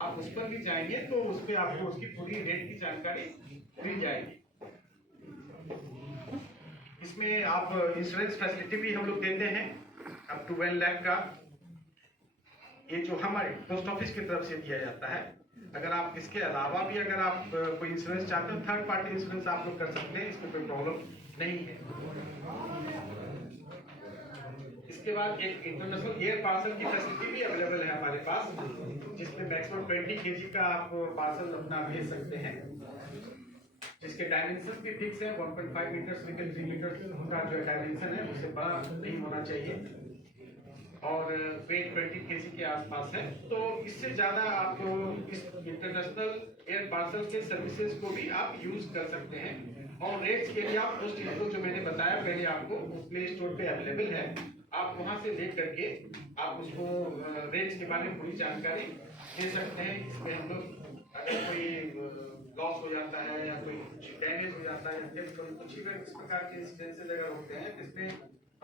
आप उस पर भी जाएंगे तो उस पर आपको उसकी पूरी रेट की जानकारी मिल जाएगी। इसमें आप इंश्योरेंस फैसिलिटी भी हम लोग देते हैं अप टू 1 लाख का। ये जो हमारे पोस्ट ऑफिस की तरफ से दिया जाता है। अगर आप इसके अलावा भी अगर आप कोई इंश्योरेंस चाहते हो, थर्ड पार्टी इंश्योरेंस आप लोग कर सकते हैं, इसमें कोई प्रॉब्लम नहीं है। इसके बाद एक इंटरनेशनल एयर पार्सल की फैसिलिटी भी अवेलेबल है हमारे पास, जिसमें मैक्सिमम 20 kg का आप पार्सल अपना भेज सकते हैं, जिसके डायमेंशन भी फिक्स है। 1.5 मीटर से लेकर 3 मीटर का जो डायमेंशन है उससे बड़ा नहीं होना चाहिए और वेट 20 kg के आसपास है। तो इससे ज़्यादा आप इस इंटरनेशनल एयर पार्सल के सर्विसेज को भी आप यूज कर सकते हैं। और रेट्स के लिए आप उस चीज़ को जो मैंने बताया पहले आपको प्ले स्टोर पे अवेलेबल है, आप वहां से ले करके आप उसको रेट्स के बारे में पूरी जानकारी दे सकते हैं। इसमें हम लोग अगर कोई लॉस हो जाता है या कोई डैमेज हो जाता है या कुछ भी इस प्रकार के इंसिडेंसेस अगर होते हैं, इसमें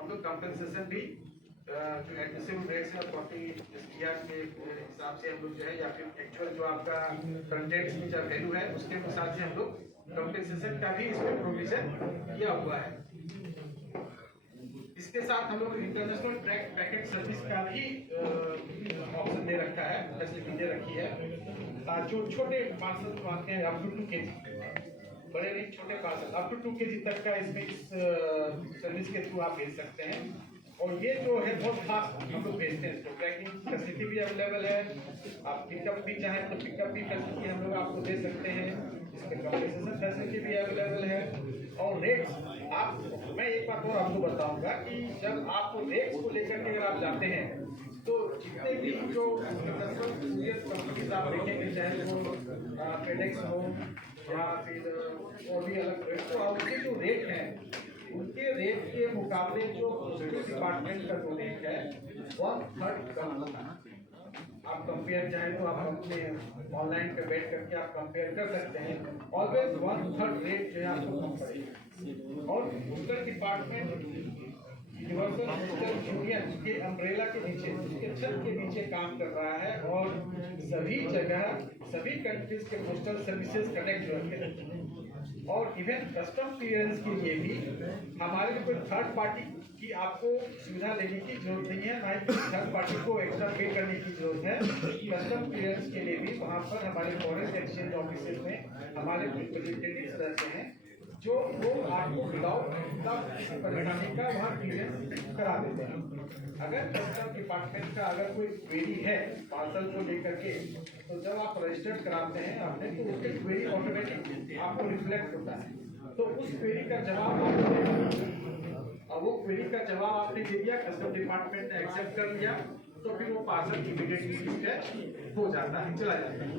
हम लोग कंपनसेशन भी जो एडमिसिबल रेट्स है 40 STR के हिसाब से हम लोग जो है, या फिर एक्चुअल जो आपका कंटेंट्स की जो वैल्यू है उसके हिसाब से हम लोग कंपनसेशन का भी इसमें प्रोविजन किया हुआ है। इसके साथ हम लोग इंटरनेशनल ट्रैक पैकेट सर्विस का भी ऑप्शन दे रखा है, फैसिलिटी दे रखी है। जो छोटे पार्सल जो आते हैं अप टू 2 kg, बड़े नहीं छोटे पार्सल अप टू 2 kg तक का इसमें इस सर्विस के थ्रू आप भेज सकते हैं। और ये जो है बहुत फास्ट हम लोग भेजते हैं, इसको ट्रैकिंग फैसिलिटी भी अवेलेबल है। आप पिकअप भी चाहें तो पिकअप भी फैसिलिटी हम लोग आपको दे सकते हैं, इसमें कंपनसेशन फैसिलिटी भी अवेलेबल है। और रेट्स मैं एक बात और आपको बताऊंगा कि जब आप रेट्स को लेकर के अगर आप जाते हैं तो जितने भी जो कंपनीज आप देखेंगे, चाहे वो फेडेक्स हो या फिर और भी अलग रेट, तो उनके जो रेट हैं उनके रेट के मुकाबले जो पोस्टल डिपार्टमेंट का जो रेट है 1/3 कम होता है। आप कंपेयर चाहें तो आप अपने ऑनलाइन पे बैठ करके आप कंपेयर कर सकते हैं। ऑलवेज 1/3 रेट जो है आपको कम पड़ेगा। और postal department universal postal union के अम्ब्रेला के नीचे, उसके छत के नीचे काम कर रहा है और सभी जगह सभी कंट्रीज के पोस्टल सर्विसेज कनेक्ट जो है। और इवन कस्टम क्लियरेंस के लिए भी हमारे कोई थर्ड पार्टी की आपको सुविधा लेने की जरूरत नहीं है, ना ही थर्ड पार्टी को एक्स्ट्रा पे करने की जरूरत है। कस्टम क्लियरेंस के लिए भी वहाँ पर हमारे फॉरेन एक्सचेंज ऑफिस में हमारे रिप्रेजेंटेटिव्स रहते हैं, जो लोग आपको विदाउट किसी परेशानी का वहाँ क्लियरेंस करा देते हैं। अगर कस्टम डिपार्टमेंट का अगर कोई क्वेरी है पार्सल को लेकर के, तो जब आप रजिस्टर्ड कराते हैं आपने, तो उसके क्वेरी ऑटोमेटिक आपको रिफ्लेक्ट होता है। तो उस क्वेरी का जवाब आपको, वो क्वेरी का जवाब आपने दे दिया, कस्टम डिपार्टमेंट ने एक्सेप्ट कर लिया, तो फिर वो पार्सल इमीडिएटली डिस्पैच हो जाता है, चला जाता है।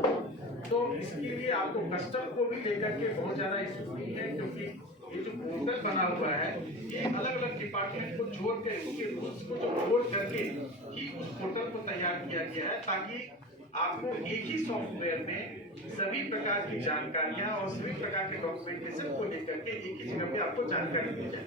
तो इसके लिए आपको कस्टम को भी लेकर के बहुत ज्यादा इशू नहीं है, क्योंकि ये जो पोर्टल बना हुआ है ये अलग अलग डिपार्टमेंट को जोड़ के उसके रूल्स को जोड़ करके ही उस पोर्टल को तैयार किया गया है, ताकि आपको एक ही सॉफ्टवेयर में सभी प्रकार की जानकारियां और सभी प्रकार के डॉक्यूमेंटेशन को लेकर के एक ही जगह पे आपको जानकारी दी जाए।